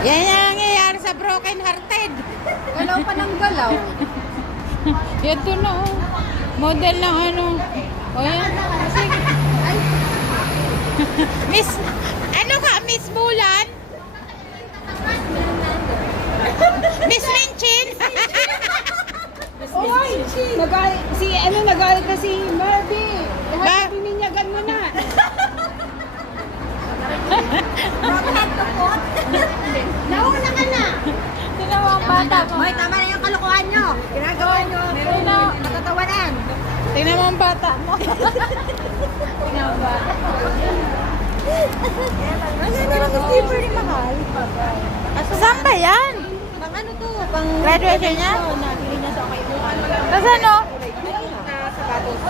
Yan ang nangyayari sa broken hearted. Galaw pa ng galaw. Yan to na oh. Model ng ano. O yan. Miss, ano ka, Miss Bulan? Miss Minchin? Oy! Nagalit na si Marby. Lahat pininyagan mo na. Nauna ka na. Tinawang bata mo. Hoy, tama na yung kalokohan nyo. Ginagawa nyo. Matatawanan. Tingnan mo ang bata mo. Tingnan mo ang bata. Ano na yung slipper ni Mahal? Saan ba yan? Pang ano to? Pang Graduation niya? Nabili niya sa kaibigan. Nasaan no? Sa sapatos.